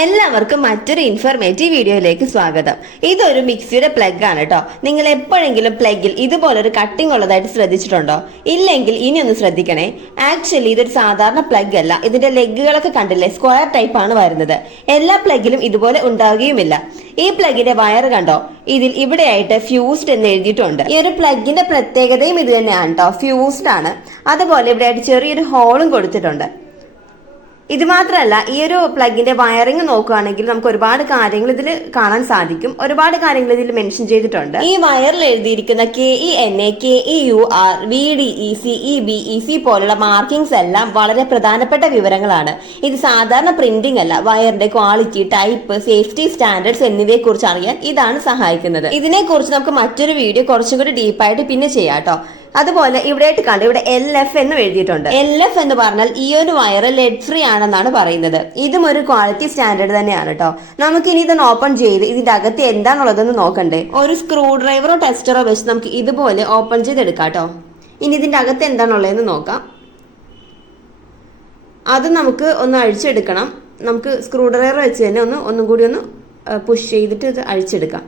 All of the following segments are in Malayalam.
എല്ലാവർക്കും മറ്റൊരു ഇൻഫോർമേറ്റീവ് വീഡിയോയിലേക്ക് സ്വാഗതം. ഇതൊരു മിക്സിയുടെ പ്ലഗ് ആണ് കേട്ടോ. നിങ്ങൾ എപ്പോഴെങ്കിലും പ്ലഗിൽ ഇതുപോലൊരു കട്ടിംഗ് ഉള്ളതായിട്ട് ശ്രദ്ധിച്ചിട്ടുണ്ടോ? ഇല്ലെങ്കിൽ ഇനി ഒന്ന് ശ്രദ്ധിക്കണേ. ആക്ച്വലി ഇതൊരു സാധാരണ പ്ലഗ് അല്ല. ഇതിന്റെ ലെഗുകളൊക്കെ കണ്ടില്ലേ, സ്ക്വയർ ടൈപ്പ് ആണ് വരുന്നത്. എല്ലാ പ്ലഗിലും ഇതുപോലെ ഉണ്ടാകുകയുമില്ല. ഈ പ്ലഗിന്റെ വയർ കണ്ടോ, ഇതിൽ ഇവിടെയായിട്ട് ഫ്യൂസ്ഡ് എന്ന് എഴുതിയിട്ടുണ്ട്. ഈ ഒരു പ്ലഗിന്റെ പ്രത്യേകതയും ഇത് തന്നെയാണ് കേട്ടോ, ഫ്യൂസ്ഡ് ആണ്. അതുപോലെ ഇവിടെയായിട്ട് ചെറിയൊരു ഹോളും കൊടുത്തിട്ടുണ്ട്. ഇത് മാത്രമല്ല, ഈ ഒരു പ്ലഗിന്റെ വയറിംഗ് നോക്കുകയാണെങ്കിൽ നമുക്ക് ഒരുപാട് കാര്യങ്ങൾ ഇതിൽ കാണാൻ സാധിക്കും. ഒരുപാട് കാര്യങ്ങൾ ഇതിൽ മെൻഷൻ ചെയ്തിട്ടുണ്ട്. ഈ വയറിൽ എഴുതിയിരിക്കുന്ന KENA, KEUR, VDEC, EBEC പോലുള്ള മാർക്കിങ്സ് എല്ലാം വളരെ പ്രധാനപ്പെട്ട വിവരങ്ങളാണ്. ഇത് സാധാരണ പ്രിന്റിംഗ് അല്ല. വയറിന്റെ ക്വാളിറ്റി, ടൈപ്പ്, സേഫ്റ്റി സ്റ്റാൻഡേർഡ്സ് എന്നിവയെ കുറിച്ച് അറിയാൻ ഇതാണ് സഹായിക്കുന്നത്. ഇതിനെക്കുറിച്ച് നമുക്ക് മറ്റൊരു വീഡിയോ കുറച്ചും കൂടി ഡീപ്പായിട്ട് പിന്നെ ചെയ്യാം കേട്ടോ. അതുപോലെ ഇവിടെയായിട്ട് കണ്ട് ഇവിടെ LF എന്ന് എഴുതിയിട്ടുണ്ട്. LF എന്ന് പറഞ്ഞാൽ ഈ ഒരു വയർ ലെഡ് ഫ്രീ ആണെന്നാണ് പറയുന്നത്. ഇതും ഒരു ക്വാളിറ്റി സ്റ്റാൻഡേർഡ് തന്നെയാണ് കേട്ടോ. നമുക്ക് ഇനി ഇതൊന്ന് ഓപ്പൺ ചെയ്ത് ഇതിന്റെ അകത്ത് എന്താണുള്ളതെന്ന് നോക്കണ്ടേ. ഒരു സ്ക്രൂ ഡ്രൈവറോ ടെസ്റ്ററോ വെച്ച് നമുക്ക് ഇതുപോലെ ഓപ്പൺ ചെയ്തെടുക്കാം കേട്ടോ. ഇനി ഇതിന്റെ അകത്ത് എന്താണുള്ളതെന്ന് നോക്കാം. അത് നമുക്ക് ഒന്ന് അഴിച്ചെടുക്കണം. നമുക്ക് സ്ക്രൂ ഡ്രൈവർ വെച്ച് തന്നെ ഒന്നും കൂടി ഒന്ന് പുഷ് ചെയ്തിട്ട് ഇത് അഴിച്ചെടുക്കാം.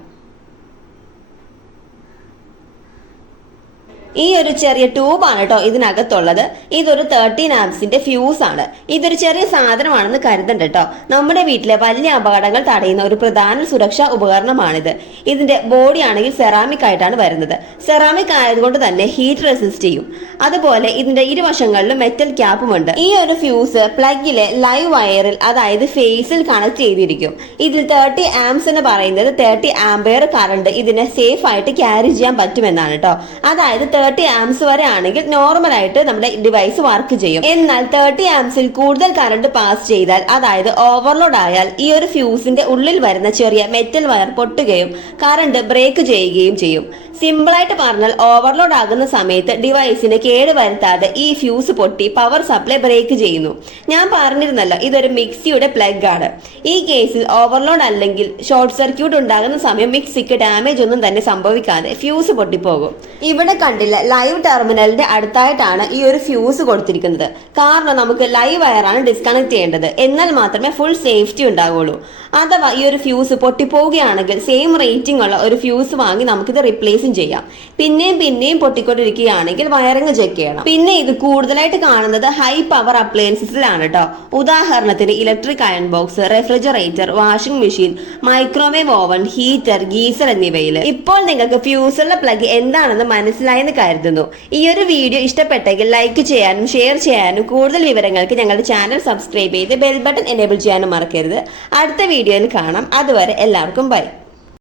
ഈ ഒരു ചെറിയ ട്യൂബാണ് കേട്ടോ ഇതിനകത്തുള്ളത്. ഇതൊരു 13 ആംപ്സിന്റെ ഫ്യൂസ് ആണ്. ഇതൊരു ചെറിയ സാധനമാണെന്ന് കരുതണ്ട കേട്ടോ. നമ്മുടെ വീട്ടിലെ വലിയ അപകടങ്ങൾ തടയുന്ന ഒരു പ്രധാന സുരക്ഷാ ഉപകരണമാണിത്. ഇതിന്റെ ബോഡി ആണെങ്കിൽ സെറാമിക് ആയിട്ടാണ് വരുന്നത്. സെറാമിക് ആയതുകൊണ്ട് തന്നെ ഹീറ്റ് റെസിസ്റ്റ് ചെയ്യും. അതുപോലെ ഇതിന്റെ ഇരുവശങ്ങളിലും മെറ്റൽ ക്യാപ്പുമുണ്ട്. ഈ ഒരു ഫ്യൂസ് പ്ലഗിലെ ലൈവ് വയറിൽ, അതായത് ഫേസിൽ കണക്ട് ചെയ്തിരിക്കും. ഇതിൽ 30 ആംപ്സ് എന്ന് പറയുന്നത് 30 ആംപിയർ കറണ്ട് ഇതിനെ സേഫ് ആയിട്ട് ക്യാരി ചെയ്യാൻ പറ്റുമെന്നാണ് കേട്ടോ. അതായത് 30 ആംപ്സ് വരെ ആണെങ്കിൽ നോർമൽ ആയിട്ട് നമ്മുടെ ഡിവൈസ് വർക്ക് ചെയ്യും. എന്നാൽ 30 ആംപ്സിൽ കൂടുതൽ കറണ്ട് പാസ് ചെയ്താൽ, അതായത് ഓവർലോഡ് ആയാൽ, ഈ ഒരു ഫ്യൂസിന്റെ ഉള്ളിൽ വരുന്ന ചെറിയ മെറ്റൽ വയർ പൊട്ടുകയും കറണ്ട് ബ്രേക്ക് ചെയ്യുകയും ചെയ്യും. സിമ്പിൾ ആയിട്ട് പറഞ്ഞാൽ, ഓവർലോഡ് ആകുന്ന സമയത്ത് ഡിവൈസിന് കേട് വരുത്താതെ ഈ ഫ്യൂസ് പൊട്ടി പവർ സപ്ലൈ ബ്രേക്ക് ചെയ്യുന്നു. ഞാൻ പറഞ്ഞിരുന്നല്ലോ, ഇതൊരു മിക്സിയുടെ പ്ലഗ് ആണ്. ഈ കേസിൽ ഓവർലോഡ് അല്ലെങ്കിൽ ഷോർട്ട് സർക്യൂട്ട് ഉണ്ടാകുന്ന സമയം മിക്സിക്ക് ഡാമേജ് ഒന്നും തന്നെ സംഭവിക്കാതെ ഫ്യൂസ് പൊട്ടിപ്പോകും. ഇവിടെ കണ്ടില്ല, ലൈവ് ടെർമിനലിന്റെ അടുത്തായിട്ടാണ് ഈ ഒരു ഫ്യൂസ് കൊടുത്തിരിക്കുന്നത്. കാരണം നമുക്ക് ലൈവ് വയറാണ് ഡിസ്കണക്ട് ചെയ്യേണ്ടത്. എന്നാൽ മാത്രമേ ഫുൾ സേഫ്റ്റി ഉണ്ടാവുള്ളൂ. അഥവാ ഈ ഒരു ഫ്യൂസ് പൊട്ടിപ്പോവുകയാണെങ്കിൽ സെയിം റേറ്റിംഗ് ഉള്ള ഒരു ഫ്യൂസ് വാങ്ങി നമുക്കിത് റിപ്ലേസും ചെയ്യാം. പിന്നെയും പൊട്ടിക്കൊണ്ടിരിക്കുകയാണെങ്കിൽ വയറിങ് ചെക്ക് ചെയ്യണം. പിന്നെ ഇത് കൂടുതലായിട്ട് കാണുന്നത് ഹൈ പവർ അപ്ലയൻസസിലാണ് കേട്ടോ. ഉദാഹരണത്തിന് electric iron box, refrigerator, washing machine, microwave oven, heater, geyser എന്നിവയിൽ. ഇപ്പോൾ നിങ്ങൾക്ക് ഫ്യൂസുള്ള പ്ലഗ് എന്താണെന്ന് മനസ്സിലായെന്ന് കരുതുന്നു. ഈ ഒരു വീഡിയോ ഇഷ്ടപ്പെട്ടെങ്കിൽ ലൈക്ക് ചെയ്യാനും ഷെയർ ചെയ്യാനും കൂടുതൽ വിവരങ്ങൾക്ക് ഞങ്ങളുടെ ചാനൽ സബ്സ്ക്രൈബ് ചെയ്ത് ബെൽ ബട്ടൺ എനേബിൾ ചെയ്യാനും മറക്കരുത്. അടുത്ത വീഡിയോയിൽ കാണാം. അതുവരെ എല്ലാവർക്കും ബൈ.